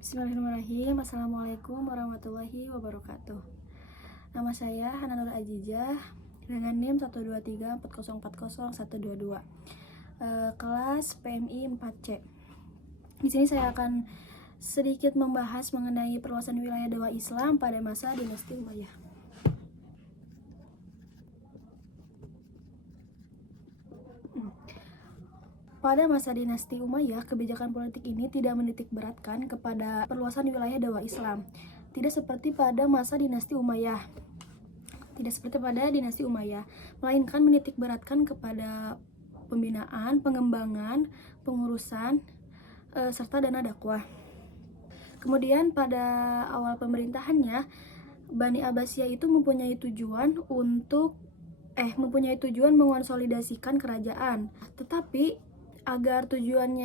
Bismillahirrahmanirrahim. Assalamualaikum warahmatullahi wabarakatuh. Nama saya Hana Nur Ajijah dengan NIM 12340400122. Kelas PMI 4C. Di sini saya akan sedikit membahas mengenai perluasan wilayah dakwah Islam pada masa dinasti Umayyah. Pada masa dinasti Umayyah, kebijakan politik ini tidak menitik beratkan kepada perluasan wilayah dakwah Islam. Tidak seperti pada masa dinasti Umayyah. Melainkan menitik beratkan kepada pembinaan, pengembangan, pengurusan, serta dana dakwah. Kemudian pada awal pemerintahannya, Bani Abbasiyah itu mempunyai tujuan mengonsolidasikan kerajaan. Tetapi agar tujuan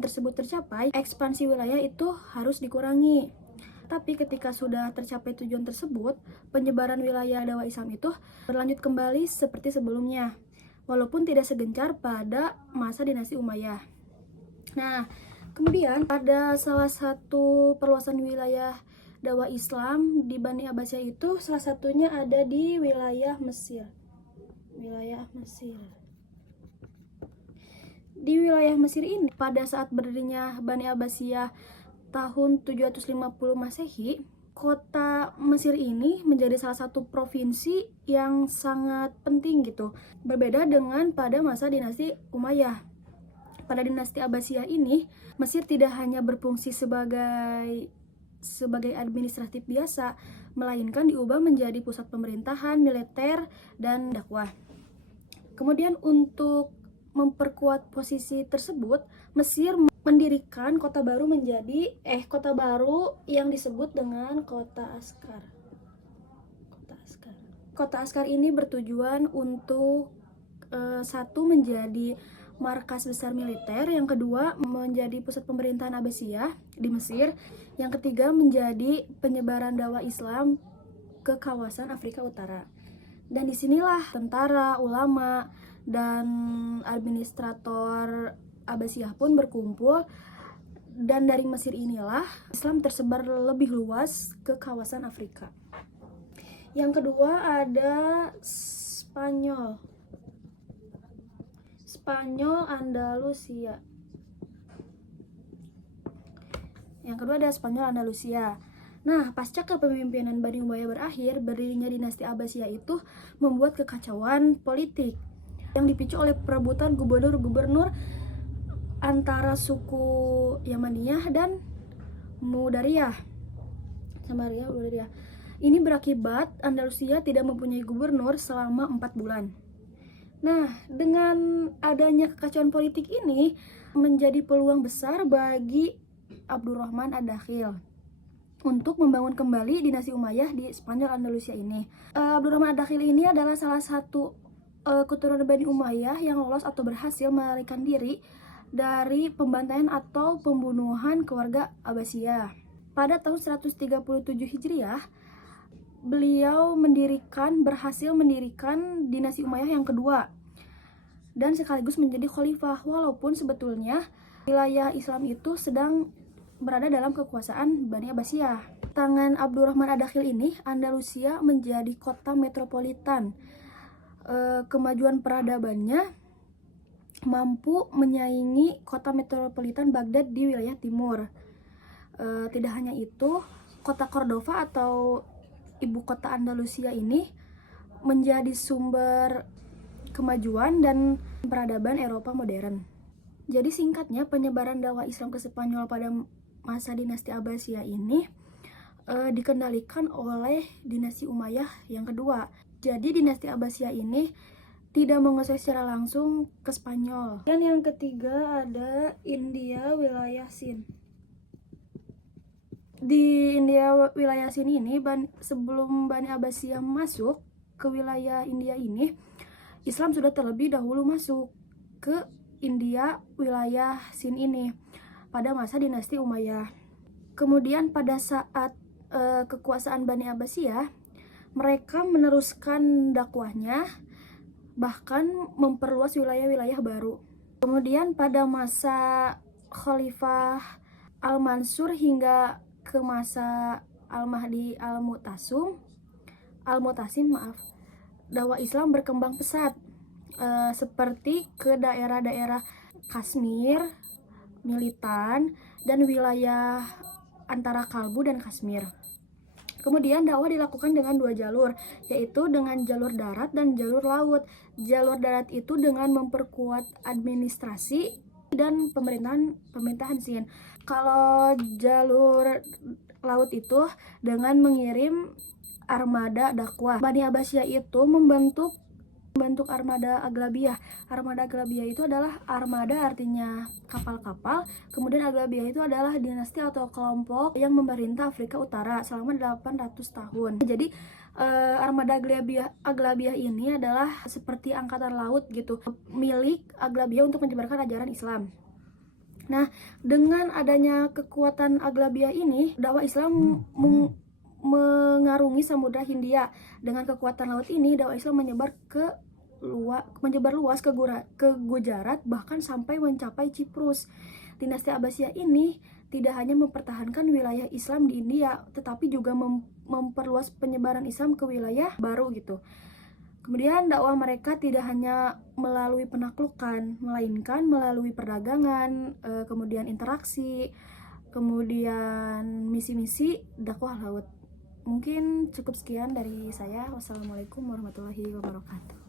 tersebut tercapai, ekspansi wilayah itu harus dikurangi. Tapi ketika sudah tercapai tujuan tersebut, penyebaran wilayah dakwah Islam itu berlanjut kembali seperti sebelumnya, walaupun tidak segencar pada masa dinasti Umayyah. Nah, kemudian pada salah satu perluasan wilayah dakwah Islam di Bani Abbasiyah itu salah satunya ada di wilayah Mesir. Di wilayah Mesir ini, pada saat berdirinya Bani Abbasiyah tahun 750 Masehi, kota Mesir ini menjadi salah satu provinsi yang sangat penting gitu. Berbeda dengan pada masa dinasti Umayyah. Pada dinasti Abbasiyah ini, Mesir tidak hanya berfungsi sebagai administratif biasa, melainkan diubah menjadi pusat pemerintahan, militer, dan dakwah. Kemudian untuk memperkuat posisi tersebut, Mesir mendirikan kota baru yang disebut dengan Kota Askar. Kota Askar ini bertujuan untuk satu, menjadi markas besar militer, yang kedua menjadi pusat pemerintahan Abbasiyah di Mesir, yang ketiga menjadi penyebaran dakwah Islam ke kawasan Afrika Utara. Dan disinilah tentara, ulama, dan administrator Abbasiyah pun berkumpul, dan dari Mesir inilah Islam tersebar lebih luas ke kawasan Afrika. Yang kedua ada Spanyol Andalusia. Nah, pasca kepemimpinan Bani Umayyah berakhir, berdirinya dinasti Abbasiyah itu membuat kekacauan politik yang dipicu oleh perebutan gubernur-gubernur antara suku Yamaniyah dan Mudariyah. Ini berakibat Andalusia tidak mempunyai gubernur selama 4 bulan. Nah, dengan adanya kekacauan politik ini menjadi peluang besar bagi Abdurrahman Ad-Dakhil untuk membangun kembali dinasti Umayyah di Spanyol Andalusia ini. Abdurrahman Ad-Dakhil ini adalah salah satu keturunan Bani Umayyah yang lolos atau berhasil melarikan diri dari pembantaian atau pembunuhan keluarga Abbasiyah. Pada tahun 137 Hijriah, beliau berhasil mendirikan dinasti Umayyah yang kedua dan sekaligus menjadi khalifah, walaupun sebetulnya wilayah Islam itu sedang berada dalam kekuasaan Bani Abbasiyah. Tangan Abdurrahman Ad-Dakhil ini, Andalusia menjadi kota metropolitan. Kemajuan peradabannya mampu menyaingi kota metropolitan Baghdad di wilayah timur. Tidak hanya itu, kota Cordova atau ibu kota Andalusia ini menjadi sumber kemajuan dan peradaban Eropa modern. Jadi singkatnya, penyebaran dakwah Islam ke Spanyol pada masa dinasti Abbasiyah ini dikendalikan oleh dinasti Umayyah yang kedua. Jadi dinasti Abbasiyah ini tidak menguasai secara langsung ke Spanyol. Dan yang ketiga ada India wilayah Sind. Di India wilayah Sind ini, sebelum Bani Abbasiyah masuk ke wilayah India ini, Islam sudah terlebih dahulu masuk ke India wilayah Sind ini pada masa dinasti Umayyah. Kemudian pada saat kekuasaan Bani Abbasiyah, mereka meneruskan dakwahnya, bahkan memperluas wilayah-wilayah baru. Kemudian pada masa Khalifah Mansur hingga ke masa Al-Mahdi Al-Mutasim, dakwah Islam berkembang pesat, seperti ke daerah-daerah Kashmir, Militan, dan wilayah antara Kalbu dan Kashmir. Kemudian dakwah dilakukan dengan 2 jalur, yaitu dengan jalur darat dan jalur laut. Jalur darat itu dengan memperkuat administrasi dan pemerintahan Sin. Kalau jalur laut itu dengan mengirim armada dakwah. Bani Abbasiyah itu membentuk armada Aglabiyah. Armada Aglabiyah itu adalah armada, artinya kapal-kapal. Kemudian Aglabiyah itu adalah dinasti atau kelompok yang memerintah Afrika Utara selama 800 tahun. Jadi armada Aglabiyah ini adalah seperti angkatan laut gitu, milik Aglabiyah untuk menyebarkan ajaran Islam. Nah, dengan adanya kekuatan Aglabiyah ini, dakwah Islam mengarungi Samudra Hindia. Dengan kekuatan laut ini, dakwah Islam menyebar luas ke Gujarat, bahkan sampai mencapai Ciprus. Dinasti Abbasiyah ini tidak hanya mempertahankan wilayah Islam di India, tetapi juga memperluas penyebaran Islam ke wilayah baru gitu. Kemudian dakwah mereka tidak hanya melalui penaklukan, melainkan melalui perdagangan, kemudian interaksi, kemudian misi-misi dakwah laut. Mungkin cukup sekian dari saya. Wassalamualaikum warahmatullahi wabarakatuh.